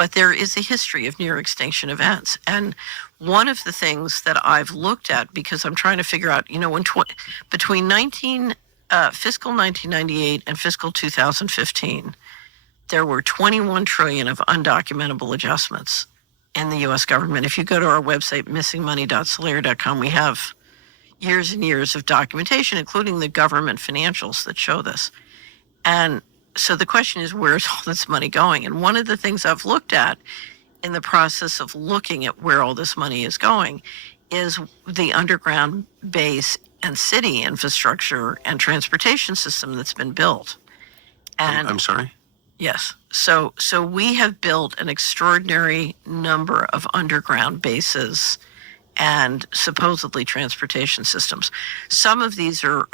but there is a history of near extinction events. And one of the things that I've looked at, because I'm trying to figure out, between fiscal 1998 and fiscal 2015, there were 21 trillion of undocumentable adjustments in the U.S. government. If you go to our website, missingmoney.solera.com, we have years and years of documentation, including the government financials that show this. And so the question is, where's all this money going? And one of the things I've looked at in the process of looking at where all this money is going is the underground base and city infrastructure and transportation system that's been built. And I'm sorry? Yes. So we have built an extraordinary number of underground bases and supposedly transportation systems. Some of these are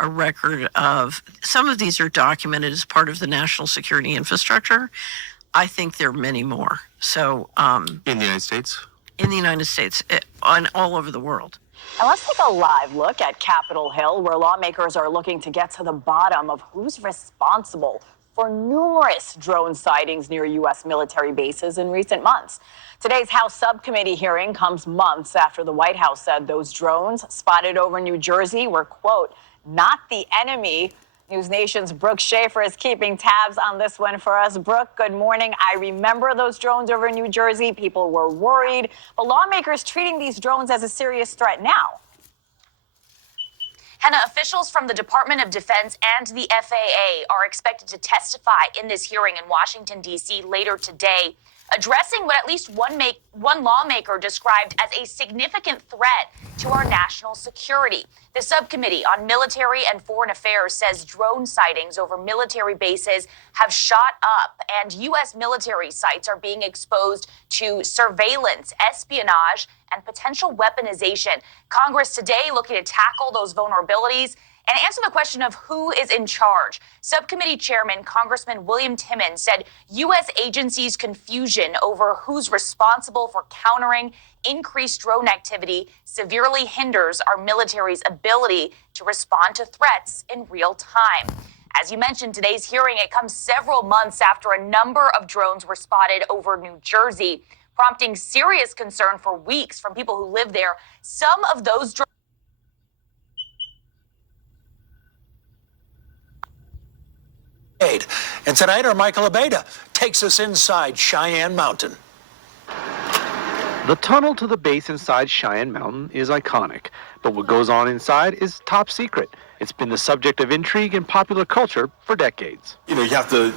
some of these are documented as part of the national security infrastructure. I think there are many more. So in the United States? In the United States, and all over the world. And let's take a live look at Capitol Hill, where lawmakers are looking to get to the bottom of who's responsible for numerous drone sightings near U.S. military bases in recent months. Today's House subcommittee hearing comes months after the White House said those drones spotted over New Jersey were, quote, not the enemy. News Nation's Brooke Schaefer is keeping tabs on this one for us. Brooke, good morning. I remember those drones over New Jersey. People were worried, but lawmakers treating these drones as a serious threat now. Hannah, officials from the Department of Defense and the FAA are expected to testify in this hearing in Washington, D.C. later today, addressing what at least one lawmaker described as a significant threat to our national security. The Subcommittee on Military and Foreign Affairs says drone sightings over military bases have shot up, and U.S. military sites are being exposed to surveillance, espionage, and potential weaponization. Congress today looking to tackle those vulnerabilities and answer the question of who is in charge. Subcommittee Chairman Congressman William Timmons said U.S. agencies' confusion over who's responsible for countering increased drone activity severely hinders our military's ability to respond to threats in real time. As you mentioned, today's hearing, it comes several months after a number of drones were spotted over New Jersey, prompting serious concern for weeks from people who live there. Some of those drones And tonight, our Michael Abeyta takes us inside Cheyenne Mountain. The tunnel to the base inside Cheyenne Mountain is iconic, but what goes on inside is top secret. It's been the subject of intrigue in popular culture for decades. You have to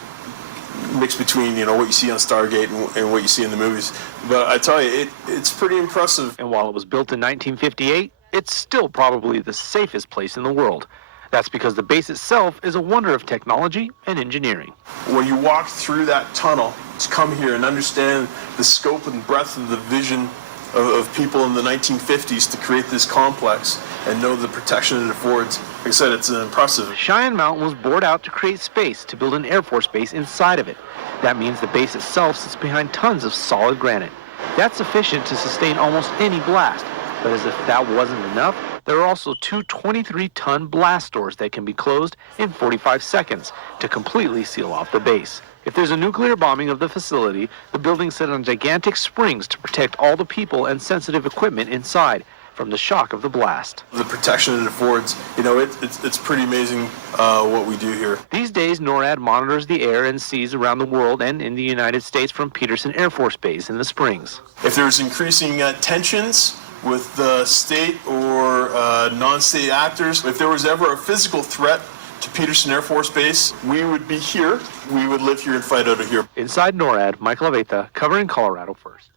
mix between, what you see on Stargate and what you see in the movies. But I tell you, it's pretty impressive. And while it was built in 1958, it's still probably the safest place in the world. That's because the base itself is a wonder of technology and engineering. When you walk through that tunnel to come here and understand the scope and breadth of the vision of people in the 1950s to create this complex and know the protection it affords, like I said, it's impressive. Cheyenne Mountain was bored out to create space to build an Air Force base inside of it. That means the base itself sits behind tons of solid granite. That's sufficient to sustain almost any blast. But as if that wasn't enough, there are also two 23-ton blast doors that can be closed in 45 seconds to completely seal off the base. If there's a nuclear bombing of the facility, the buildings sit on gigantic springs to protect all the people and sensitive equipment inside from the shock of the blast. The protection it affords, it's pretty amazing what we do here. These days, NORAD monitors the air and seas around the world and in the United States from Peterson Air Force Base in the Springs. If there's increasing tensions with the state or non-state actors, if there was ever a physical threat to Peterson Air Force Base, we would be here. We would live here and fight out of here. Inside NORAD, Michael Abeyta, covering Colorado First.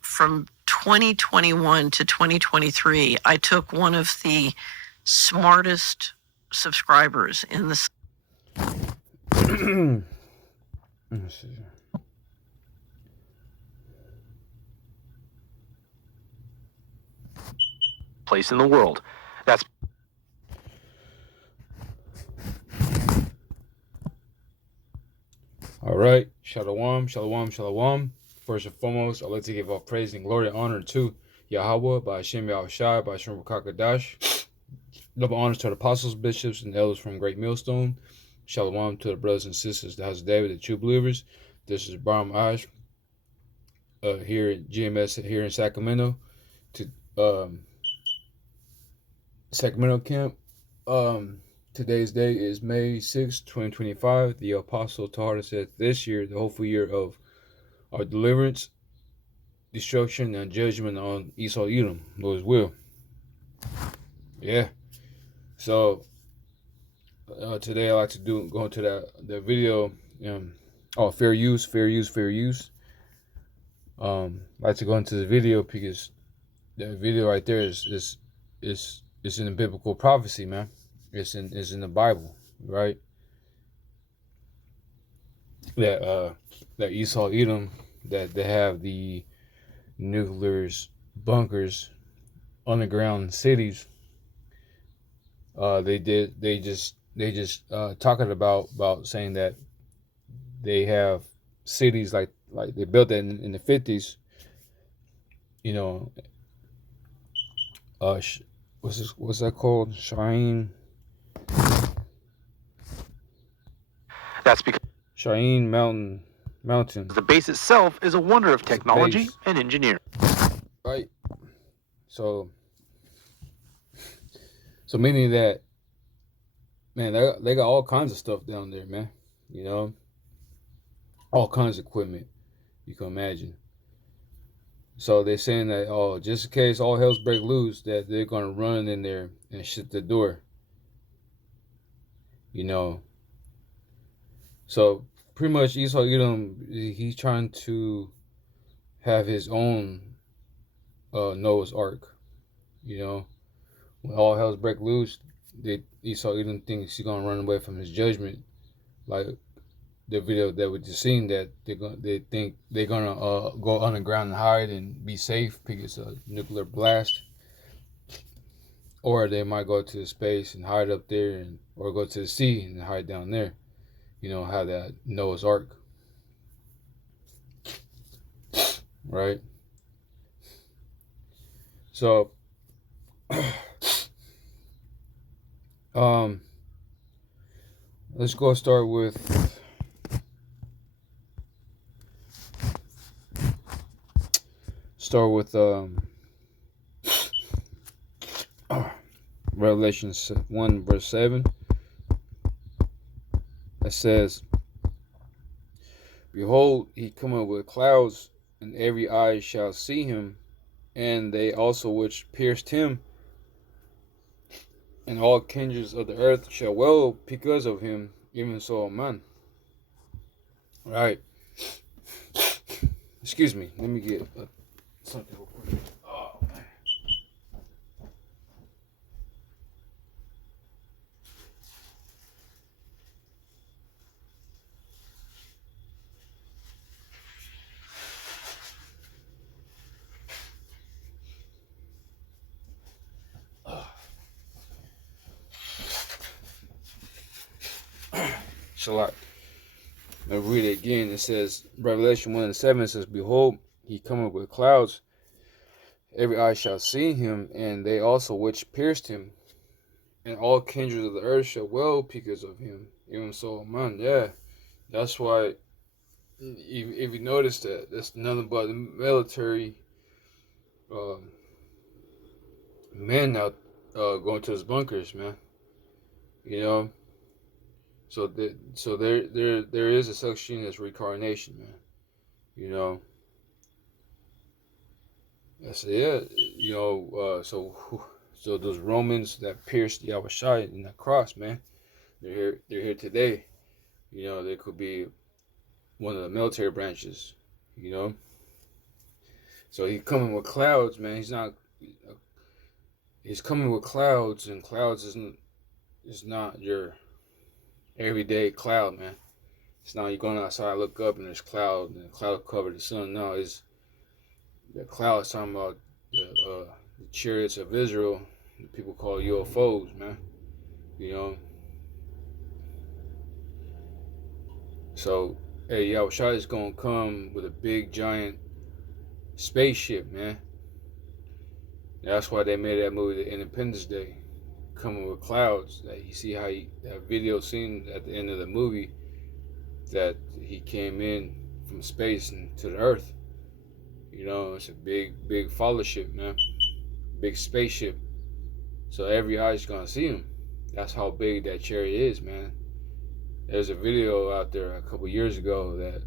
From 2021 to 2023, I took one of the smartest subscribers in the... place in the world. That's all right. Shalom, shalom, shalom. First and foremost, I'd like to give all praise and glory and honor to Yahweh by Hashem Yahushai by Hashem Rakakadash. Love and honor to the apostles, bishops, and elders from Great Millstone. Shalom to the brothers and sisters, the house of David, the true believers. This is Bram Ash here at GMS here in Sacramento to Sacramento camp. Today's day is May 6, 2025. The Apostle taught us that this year, the hopeful year of our deliverance, destruction, and judgment on Esau Edom, Lord's will. Yeah. So today I like to go into that video. Fair use. I like to go into the video because that video right there is in the biblical prophecy, man. It's in the Bible, right? That Esau Edom, that they have the nuclear bunkers, underground cities. They just talking about saying that they have cities like they built that in the 50s. You know, what's that called? Shaheen. That's because Shaheen Mountain. the base itself is a wonder of technology base. and engineering. Right. So meaning that, man, they got all kinds of stuff down there, man. You know, all kinds of equipment you can imagine. So they're saying that, just in case all hell's break loose, that they're gonna run in there and shut the door. You know. So pretty much Esau Edom, he's trying to have his own Noah's Ark. You know, when all hell's break loose, Esau Edom thinks he's gonna run away from his judgment, like the video that we just seen, that they think they're gonna go underground and hide and be safe because of a nuclear blast, or they might go to space and hide up there, or go to the sea and hide down there. You know, have that Noah's Ark, right? So, let's go start with Revelation 1 verse 7. It says, "Behold, he cometh with clouds, and every eye shall see him, and they also which pierced him, and all kindreds of the earth shall wail because of him, even so, man." Right. Excuse me. Let me get something real quick. Oh, man. Shalak. I'll read it again. It says, Revelation 1 and 7 says, "Behold, he cometh with clouds, every eye shall see him, and they also which pierced him, and all kindreds of the earth shall wail because of him, even so, man." Yeah, that's why, if you notice that, that's nothing but the military men out going to his bunkers, man. You know. So there is a such thing as reincarnation, man. You know. That's it. You know. So those Romans that pierced Yahushua in that cross, man, they're here today. You know, they could be one of the military branches. You know. So he's coming with clouds, man. He's coming with clouds, and clouds is not your everyday cloud, man. It's not you going outside, look up, and there's cloud, and the cloud cover the sun. No, it's the cloud is talking about the chariots of Israel. People call UFOs, man. You know. So, hey, Yahushua is gonna come with a big giant spaceship, man. That's why they made that movie, The Independence Day, coming with clouds. That you see how that video scene at the end of the movie, that he came in from space and to the Earth. You know, it's a big fellowship, man. Big spaceship. So every eye's gonna see him. That's how big that chariot is, man. There's a video out there a couple years ago that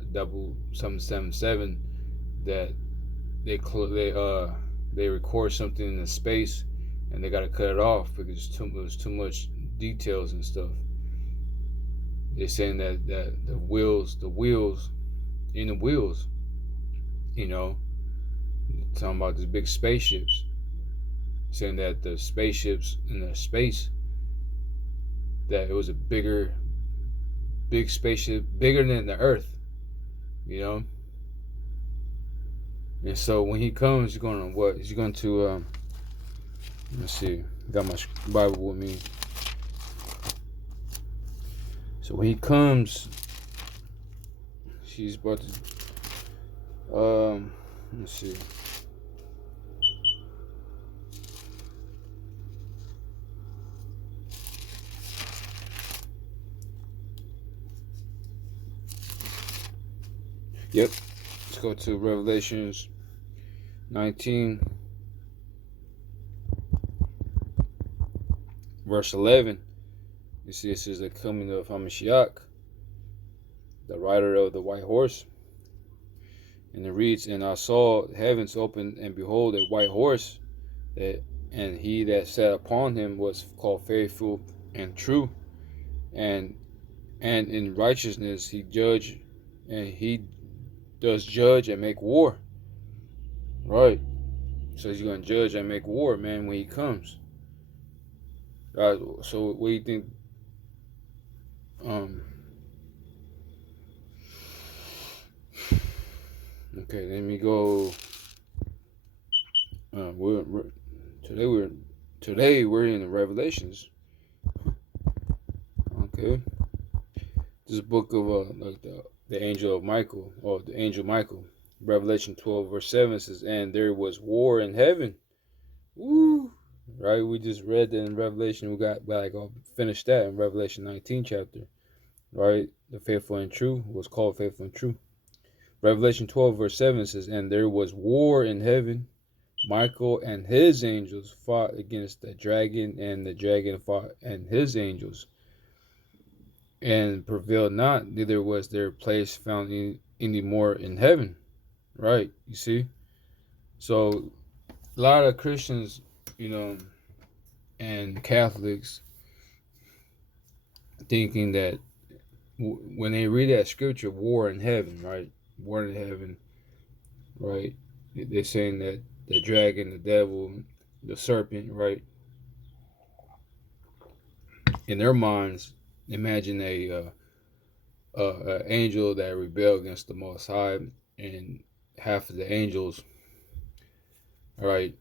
777 that they record something in the space and they gotta cut it off because it was too much details and stuff. They're saying that the wheels in the wheels, you know, talking about these big spaceships, saying that the spaceships in the space, that it was a big spaceship, bigger than the Earth, you know. And so when he comes, he's going to what? He's going to let's see, got my Bible with me. So when he comes, she's about to let's see. Yep. Let's go to Revelations 19, verse 11. You see, this is the coming of Hamashiach, the rider of the white horse. And it reads, "And I saw heavens opened, and behold, a white horse, and he that sat upon him was called Faithful and True, and in righteousness he judged, and he does judge and make war." Right. So he's going to judge and make war, man, when he comes. So what do you think? Okay, let me go. Today we're in the Revelations. Okay. This is a book of like the angel of Michael, or the angel Michael. Revelation 12 verse 7 says, "And there was war in heaven." Woo! Right? We just read that in Revelation. We got like finished that in Revelation 19 chapter. Right? The faithful and true was called faithful and true. Revelation 12 verse 7 says, "And there was war in heaven. Michael and his angels fought against the dragon, and the dragon fought and his angels, and prevailed not, neither was their place found any more in heaven." Right, you see? So a lot of Christians, you know, and Catholics thinking that when they read that scripture, war in heaven, right? War in heaven, right? They're saying that the dragon, the devil, the serpent, right? In their minds, imagine a angel that rebelled against the Most High, and half of the angels, right?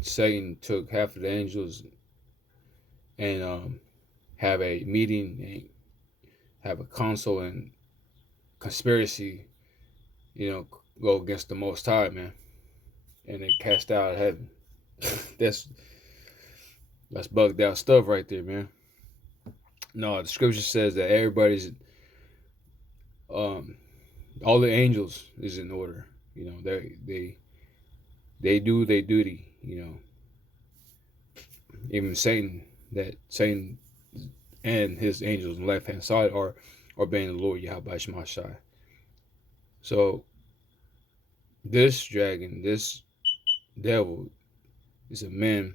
Satan took half of the angels and have a meeting and have a council and conspiracy, you know, go against the Most High, man, and they cast out of heaven. That's bugged out stuff right there, man. No, the scripture says that everybody's all the angels is in order. You know, they do their duty, you know. Even Satan and his angels on the left hand side are obeying the Lord Yahweh Shemashai. So this dragon, this devil, is a man,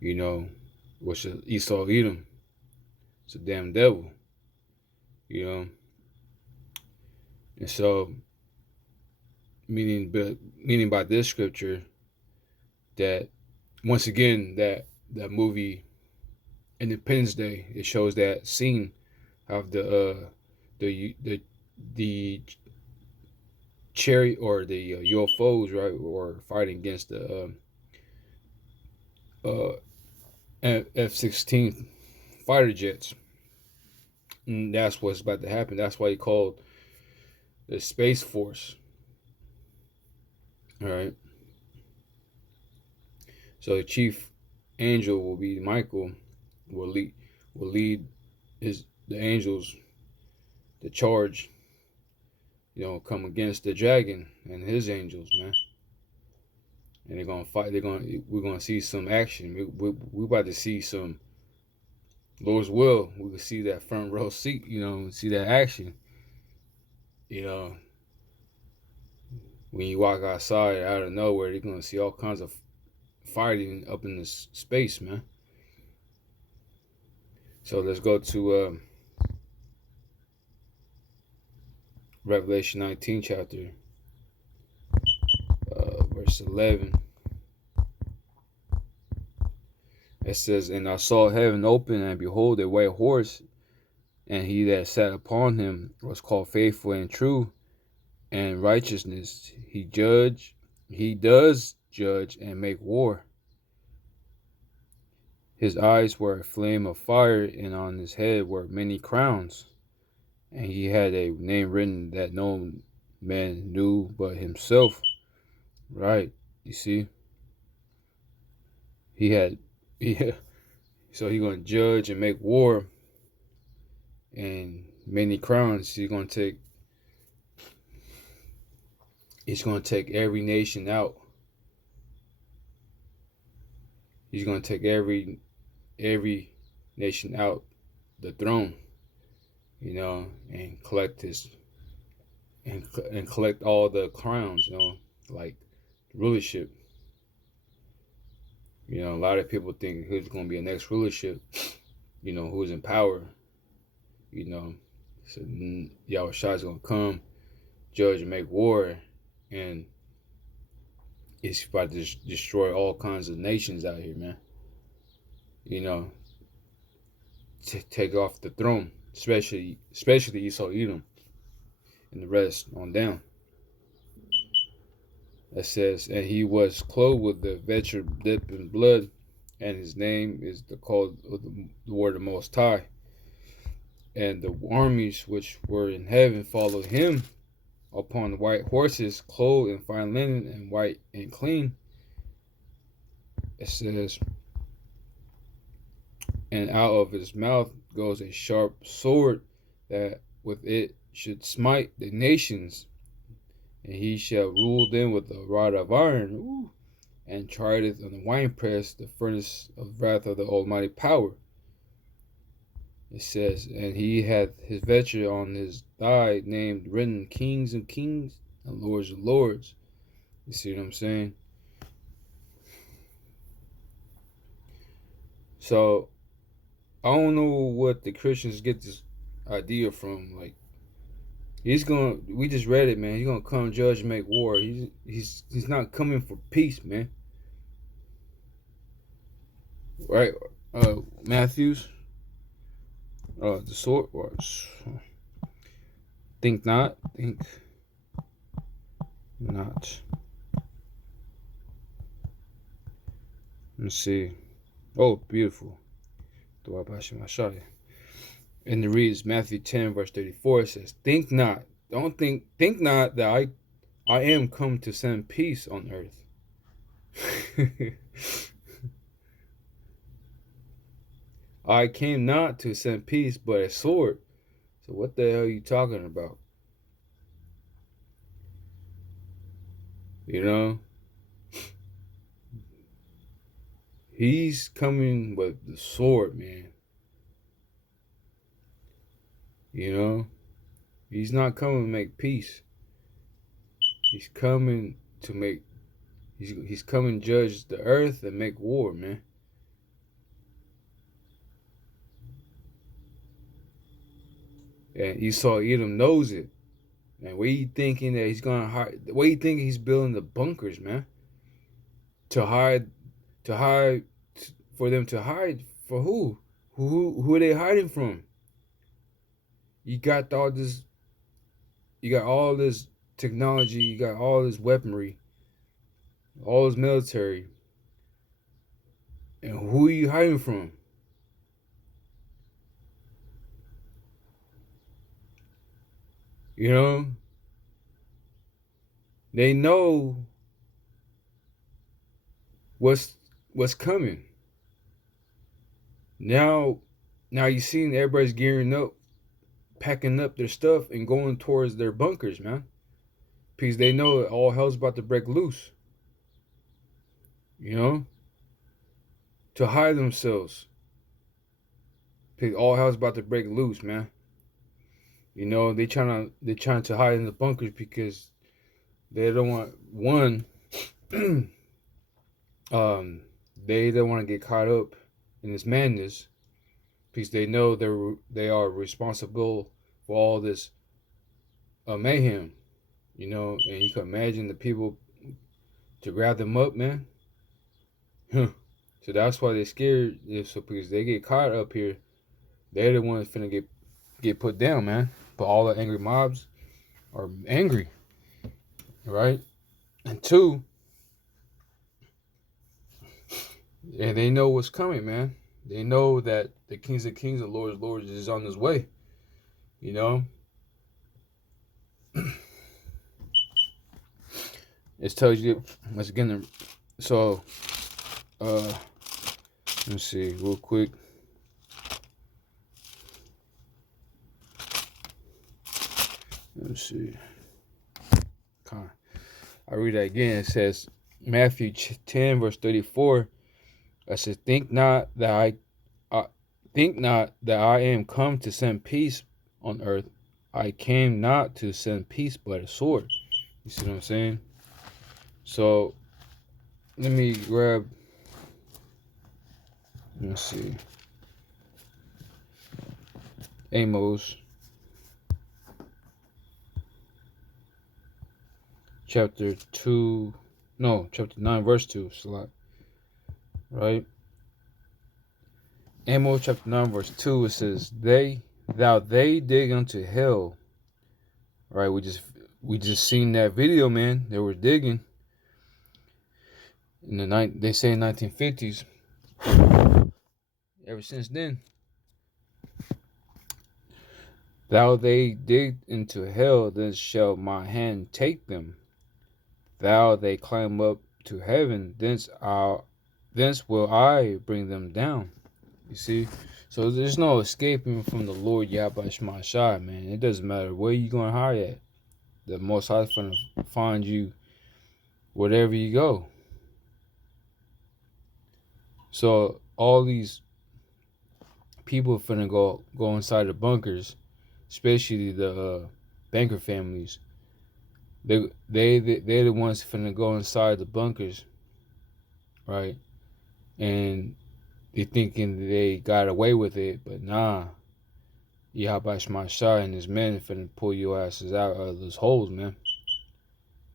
you know, which is Esau Edom. It's a damn devil, you know. And so meaning by this scripture that once again that movie Independence Day, it shows that scene of the chariot or the UFOs, right, or fighting against the F-16 fighter jets. And that's what's about to happen. That's why he called the Space Force. All right. So the chief angel will be Michael, will lead the angels to charge come against the dragon and his angels, man. And they're gonna fight. We're gonna see some action. We're about to see some Lord's will. We can see that front row seat. See that action. When you walk outside out of nowhere, you're gonna see all kinds of fighting up in this space, man. So let's go to Revelation 19 chapter, verse 11. It says, "And I saw heaven open, and behold, a white horse, and he that sat upon him was called Faithful and True, and Righteousness. He does judge and make war. His eyes were a flame of fire, and on his head were many crowns. And he had a name written that no man knew but himself." Right, you see? So he's going to judge and make war, and many crowns. He's going to take every nation out. He's going to take every nation out the throne, and collect and collect all the crowns, like rulership. A lot of people think who's going to be the next rulership, who's in power, So Yahushua is going to come, judge and make war, and it's about to destroy all kinds of nations out here, man. Take off the throne, especially Esau, Edom, and the rest on down. It says, "And he was clothed with the vesture dipped in blood, and his name is called the word of the Most High. And the armies which were in heaven followed him upon white horses, clothed in fine linen, and white and clean." It says, "And out of his mouth goes a sharp sword, that with it should smite the nations. And he shall rule them with a rod of iron, and triteth on the winepress, the furnace of wrath of the Almighty power." It says, "And he hath his vesture on his thigh named written, Kings of Kings and Lords of Lords." You see what I'm saying? So I don't know what the Christians get this idea from. Like, we just read it, man. He's gonna come judge and make war. He's not coming for peace, man. Right? Matthews. The sword was. Think not. Let's see. Oh, beautiful. And it reads Matthew 10, verse 34. It says, "Think not that I am come to send peace on earth." "I came not to send peace, but a sword." So what the hell are you talking about? He's coming with the sword, man. He's not coming to make peace. He's coming to make. He's coming to judge the earth and make war, man. And Esau Edom knows it. And what you thinking that he's gonna hide? What you thinking he's building the bunkers, man? To hide for them to hide for who? Who are they hiding from? You got all this technology, you got all this weaponry, all this military. And who are you hiding from? They know what's coming. Now you seen everybody's gearing up packing up their stuff and going towards their bunkers, man. Because they know all hell's about to break loose. You know? To hide themselves. Because all hell's about to break loose, man. You know, they're trying to hide in the bunkers because they don't want they don't want to get caught up in this madness because they know they are responsible for all this mayhem, you know, and you can imagine the people to grab them up, man. So that's why they're scared. So because they get caught up here, they're the ones finna get put down, man. But all the angry mobs are angry, right? And two, and they know what's coming, man. They know that the Kings of Kings and Lords of Lords is on his way, you know. It tells you once again. So, let me see real quick. Let me see. I read that again. It says Matthew 10 verse 34. I said, think not that I am come to send peace on earth. I came not to send peace but a sword. You see what I'm saying? So let me grab. Let's see. Amos chapter 9 verse 2. Right? Amos chapter 9 verse 2, it says, they dig unto hell. Right? We just seen that video, man. They were digging in they say 1950s. Ever since then, thou they dig into hell, then shall my hand take them. Thou they climb up to heaven, thence will I bring them down. You see? So there's no escaping from the Lord Yahweh Shema Shai, man. It doesn't matter where you're going to hide at. The Most High is going to find you wherever you go. So all these people finna go inside the bunkers, especially the banker families. They're the ones finna go inside the bunkers, right? And they thinking they got away with it, but nah. Yahweh Shema Shai and his men finna pull your asses out of those holes, man,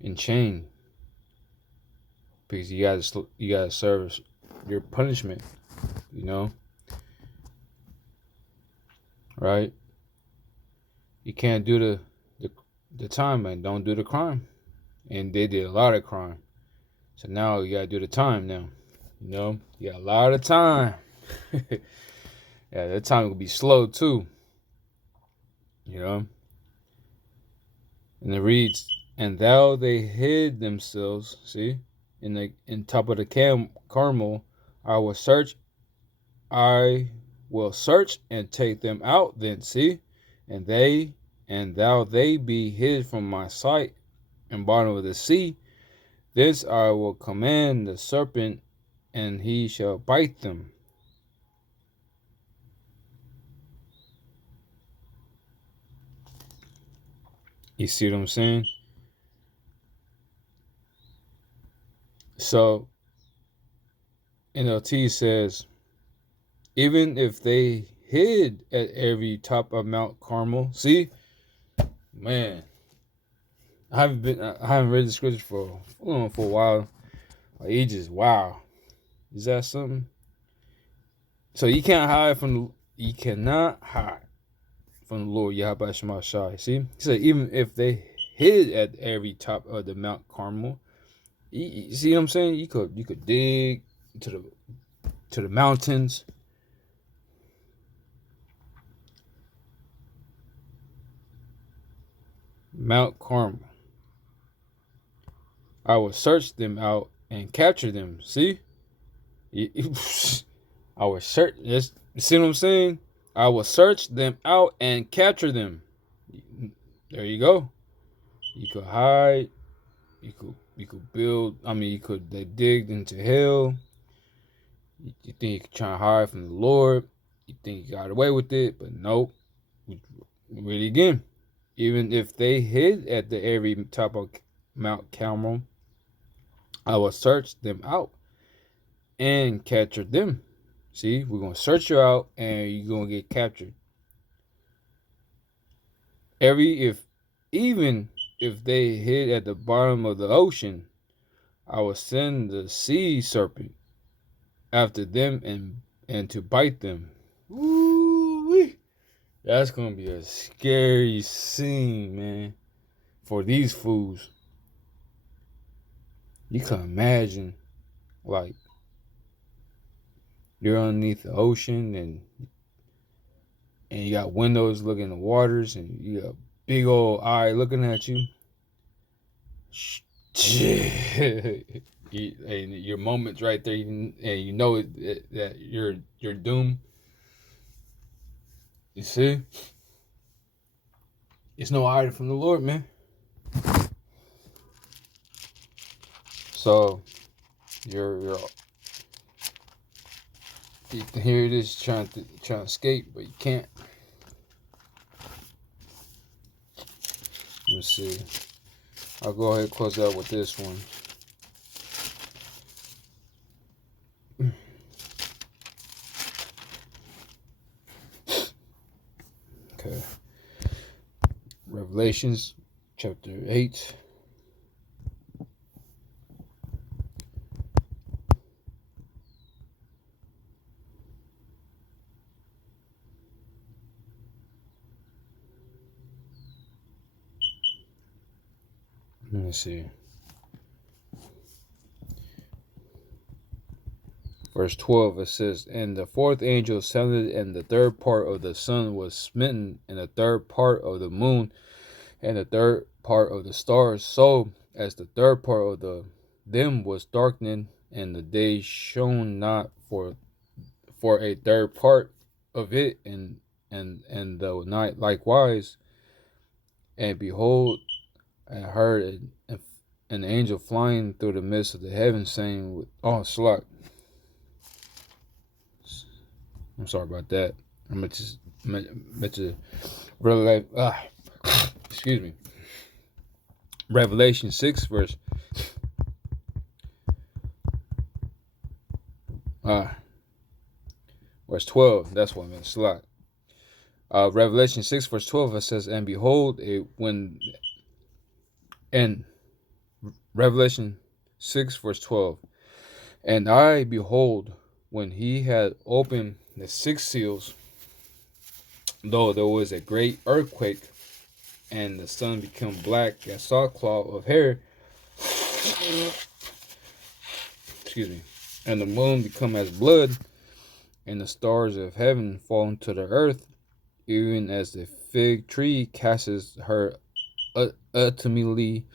and chain. Because you gotta serve your punishment, you know, right? You can't do the time, man. Don't do the crime. And they did a lot of crime, so now you gotta do the time now. You know, you got a lot of time. Yeah, that time will be slow too. You know, and it reads, and thou they hid themselves. See, in top of the Carmel. I will search and take them out. Then see, and thou they be hid from my sight in bottom of the sea. Thence I will command the serpent, and he shall bite them. You see what I'm saying? So NLT says, even if they hid at every top of Mount Carmel, see, man, I haven't read the scripture for a while. Like, ages. Wow, is that something? So you cannot hide from the Lord Yahweh Shema Shai. See, he said even if they hid at every top of the Mount Carmel, you see what I'm saying? You could dig to the mountains. Mount Carmel. I will search them out and capture them. See? I will search. See what I'm saying? I will search them out and capture them. There you go. You could hide. You could build. I mean, they digged into hell. You think you could try and hide from the Lord. You think you got away with it, but nope. Really again, even if they hid at the every top of Mount Carmel, I will search them out and capture them. See, we're gonna search you out, and you're gonna get captured. Even if they hid at the bottom of the ocean, I will send the sea serpent after them and to bite them. Woo-wee. That's gonna be a scary scene, man, for these fools. You can imagine, like, you're underneath the ocean and you got windows looking in the waters and you got a big old eye looking at you. And your moment's right there, and you know that you're doomed. You see, it's no hiding from the Lord, man. So you can hear this trying to escape, but you can't. Let's see. I'll go ahead and close out with this one. Okay. Revelations chapter 8. Let me see. Verse 12, it says, "And the fourth angel sounded, and the third part of the sun was smitten, and the third part of the moon, and the third part of the stars, so as the third part of them was darkened, and the day shone not for a third part of it, and the night likewise. And behold, I heard an angel flying through the midst of the heavens, saying, oh, Slot. I'm sorry about that. I meant to excuse me. Revelation 6 verse 12. That's what I meant. Slot. Revelation 6 verse 12, it says, and behold, Revelation 6 verse 12, and I behold, when he had opened the 6 seals, though there was a great earthquake, and the sun became black as sackcloth of hair, excuse me, and the moon become as blood, and the stars of heaven fall to the earth, even as the fig tree casts her ultimately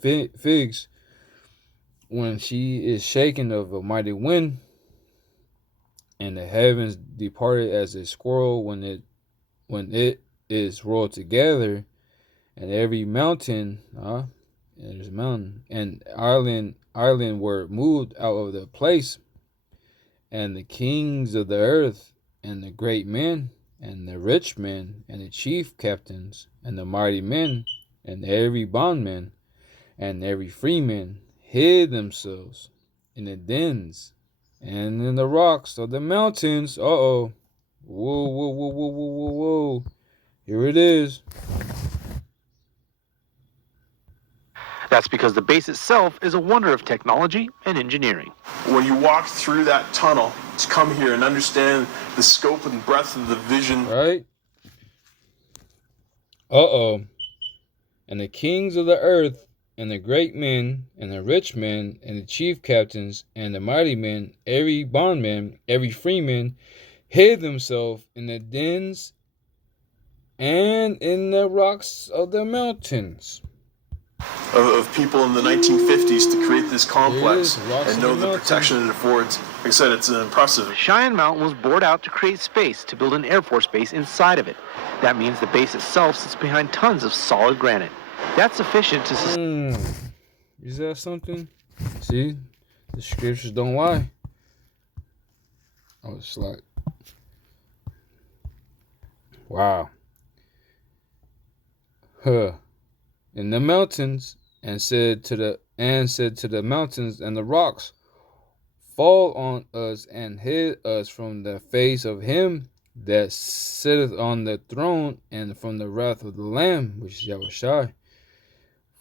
figs when she is shaken of a mighty wind, and the heavens departed as a squirrel when it is rolled together, and every mountain, there's a mountain, and island were moved out of their place, and the kings of the earth, and the great men, and the rich men, and the chief captains, and the mighty men, and every bondman, and every freeman hid themselves in the dens and in the rocks of the mountains. Whoa. Here it is. That's because the base itself is a wonder of technology and engineering. When you walk through that tunnel to come here and understand the scope and breadth of the vision. Right? And the kings of the earth, and the great men, and the rich men, and the chief captains, and the mighty men, every bondman, every freeman, hid themselves in the dens and in the rocks of the mountains. Of people in the 1950s to create this complex and know the protection it affords Like I said, it's an impressive. Cheyenne Mountain was bored out to create space to build an Air Force base inside of it. That means the base itself sits behind tons of solid granite. That's sufficient to sustain. Is that something? See, the scriptures don't lie. Oh, it's like, wow. In the mountains, and said to the mountains and the rocks, fall on us and hid us from the face of him that sitteth on the throne and from the wrath of the Lamb, which is Yahushua.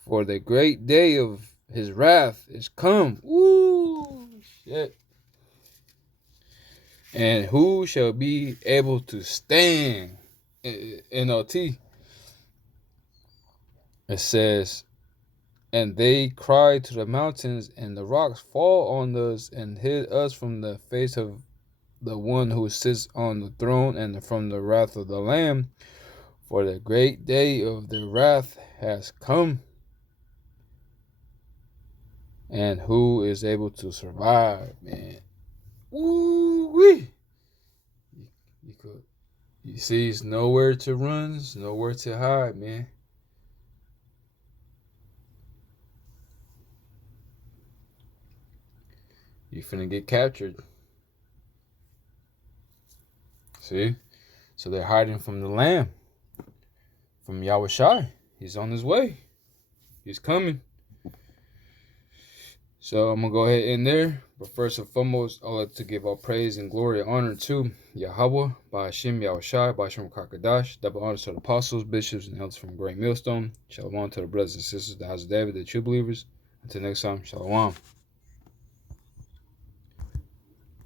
For the great day of his wrath is come. Woo, shit. And who shall be able to stand? NLT. It says, and they cried to the mountains and the rocks, fall on us and hid us from the face of the one who sits on the throne and from the wrath of the Lamb. For the great day of the wrath has come. And who is able to survive, man? Woo-wee! You see, it's nowhere to run, it's nowhere to hide, man. You finna get captured. See? So they're hiding from the Lamb. From Yahushua. He's on his way. He's coming. So I'm going to go ahead in there. But first and foremost, I'd like to give all praise and glory and honor to Yahweh, by Hashem Yahushua, by Hashem Kakadash. Double honors to the apostles, bishops, and elders from Great Millstone. Shalom to the brothers and sisters, the house of David, the true believers. Until next time, shalom.